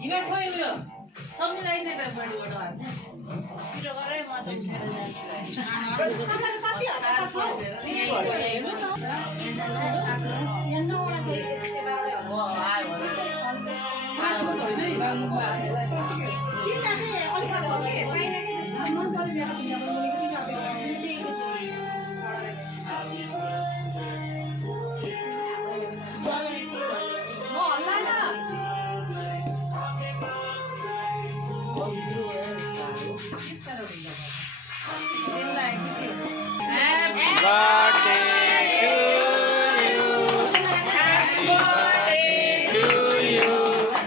हिँडे खोइ उयो सम्झि राखेको त बडीबाट हाल्ने छिटो गरे म त Happy birthday to you.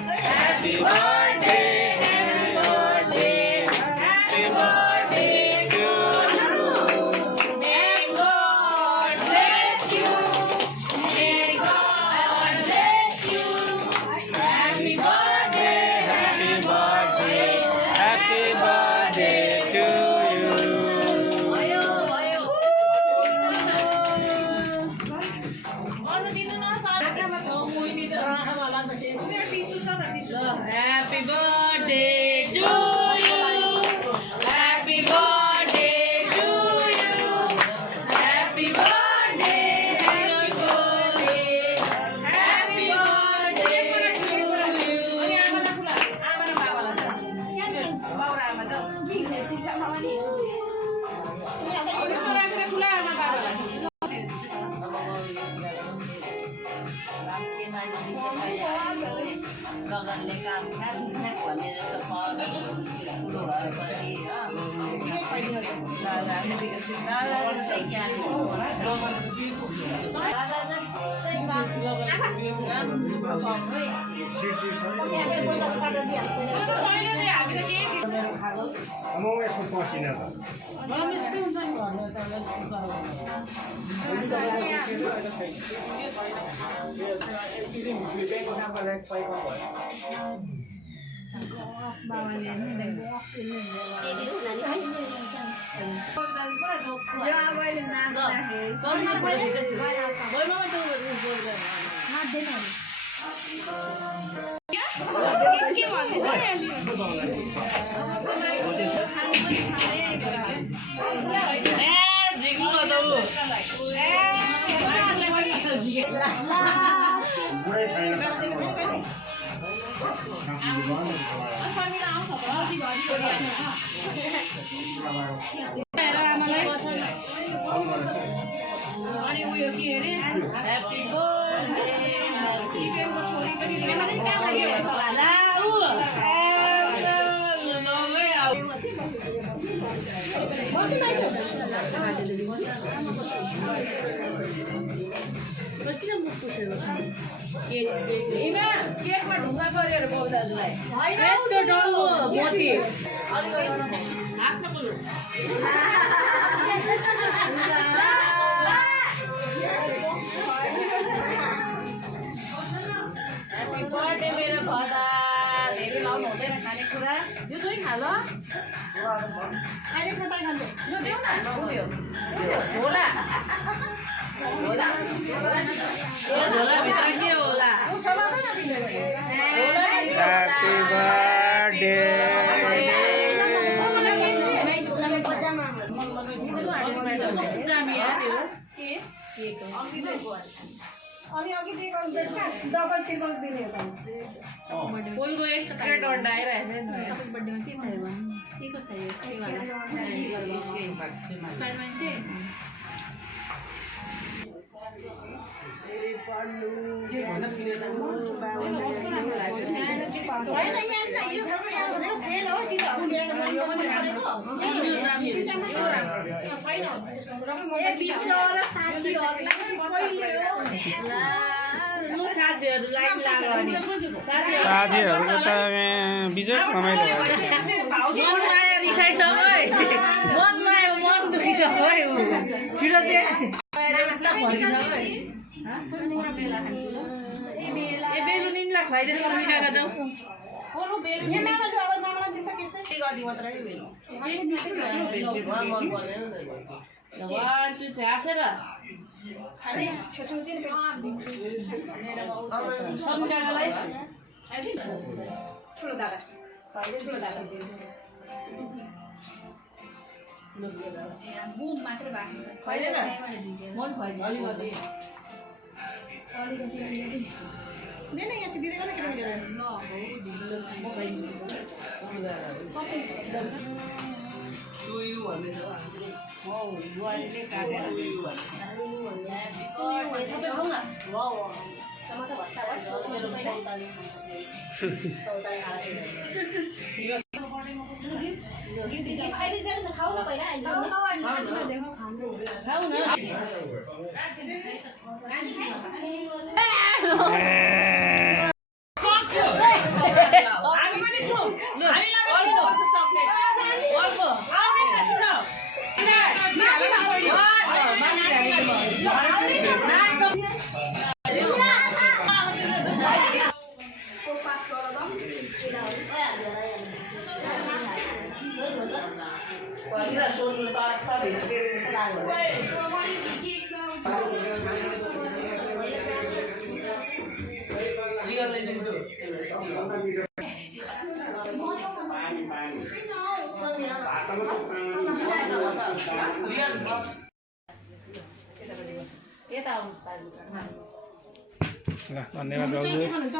Happy birthday to you. Happy birthday, dear Cody. Happy birthday to you. Gagawin ka kan kuan ni sa pa kulo ara pa siya iya pwede na nala sa yan Among es ko sinada. केकमा ढुङ्गा गरेर बाउ दाजुलाई यस्तो डल्लो मोती happy birthday मेरो भदा धेरै लाउनु हुँदैन खानेकुरा यो चाहिँ खा ल यो देऊ न उयो झोला झोला भित्र के होला Happy birthday. कोहीको एक प्लेट अन्डा आइरहेछ नि तपाईको बर्थडेमा के चाहियो भने के को चाहियो सेवाला स्पाइडरम्यान के साथीहरुको त बिजय रमाइलो बेलुनीलाई खुवाइदिएर मिलाएर जाउँ 1 2 3 हाँसेर खाने छेउछेउ दिनु सम्झनालाई ठुलो दादा ठुलो दादा बुम मात्र बाँकी छ खैलेन मन अलिकति दिनु यहाँ चाहिँ दिँदै गर्न केटाकेटीहरू बुहारीले काटेर सबै खाउँ न खाऊ न हामी पनि छौँ हामीलाई पनि दिनुपर्छ चक्लेट अर्को आउने न छु न यता आउनुहोस् ल धन्यवाद बाबु खानुहुन्छ